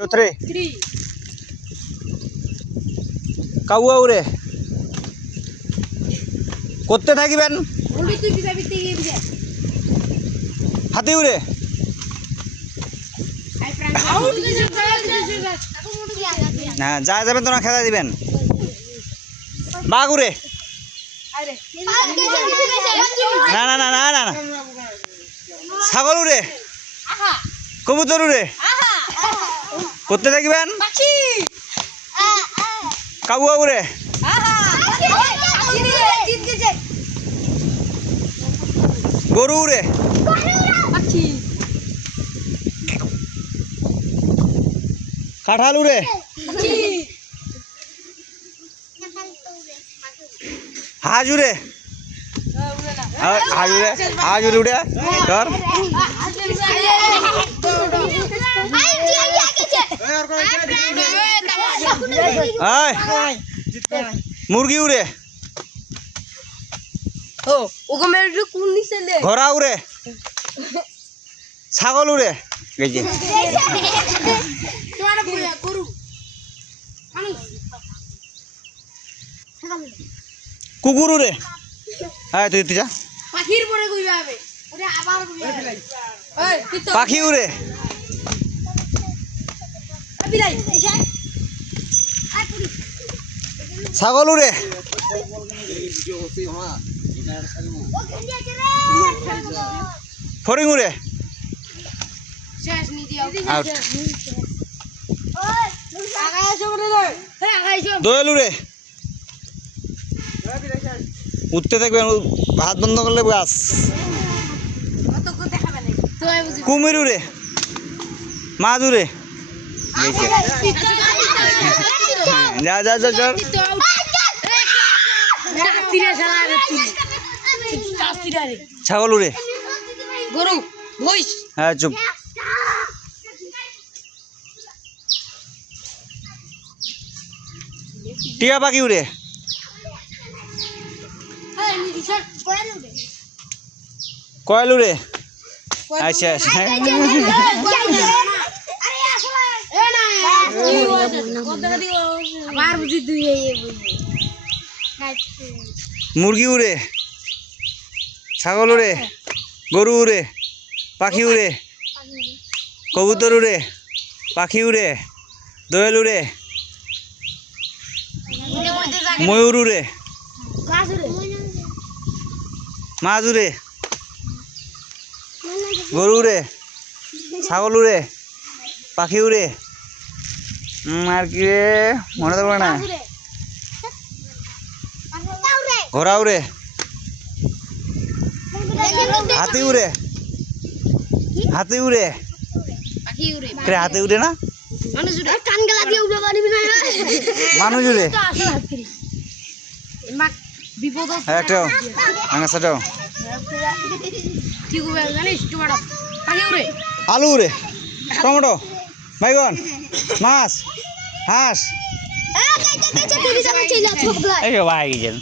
3 কাউয়া উড়ে করতে থাকিবেন হাতি উড়ে না যা যাবেন তোরা খেলা দিবেন বাঘ উড়ে না না না না না না ছাগল উড়ে কবুতর উড়ে করতে থাকিবেন কাউয়া উড়ে গরু উড়ে কাঁঠাল উড়ে হাঁস উড়ে হাঁস উড়ে হাঁস উড়ে উড়ে ধর মুরগি উড়ে ঘোড়া উড়ে ছাগল উড়ে কুকুর উড়ে হ্যাঁ তুই যা পাখি উড়ে ছাগল উড়ে ফড়িং উড়ে দোয়েল উড়ে উঠতে থাকবেন হাত বন্ধ করলে গাছ কুমির উড়ে মাছ উড়ে যা যা যা যা ছাগল উড়ে গরু ভইস হ্যাঁ চুপ টিয়া পাখি উড়ে কয়েল উড়ে আচ্ছা আচ্ছা মুরগি উড়ে ছাগল উড়ে গরু উড়ে পাখি উড়ে কবুতর উড়ে পাখি উড়ে দোয়েল উড়ে ময়ূর উড়ে মাছ উড়ে গরু উড়ে ছাগল উড়ে পাখি উড়ে আর কি রে মনে থাকবে না ঘোড়া উড়ে হাতি উড়ে হাতি উড়ে হাতি উড়ে না মানুষ উড়ে একটাও আঙাছাটাও আলু উড়ে টমেটো বাইগন মাছ হাঁস এই ভাই গেছেন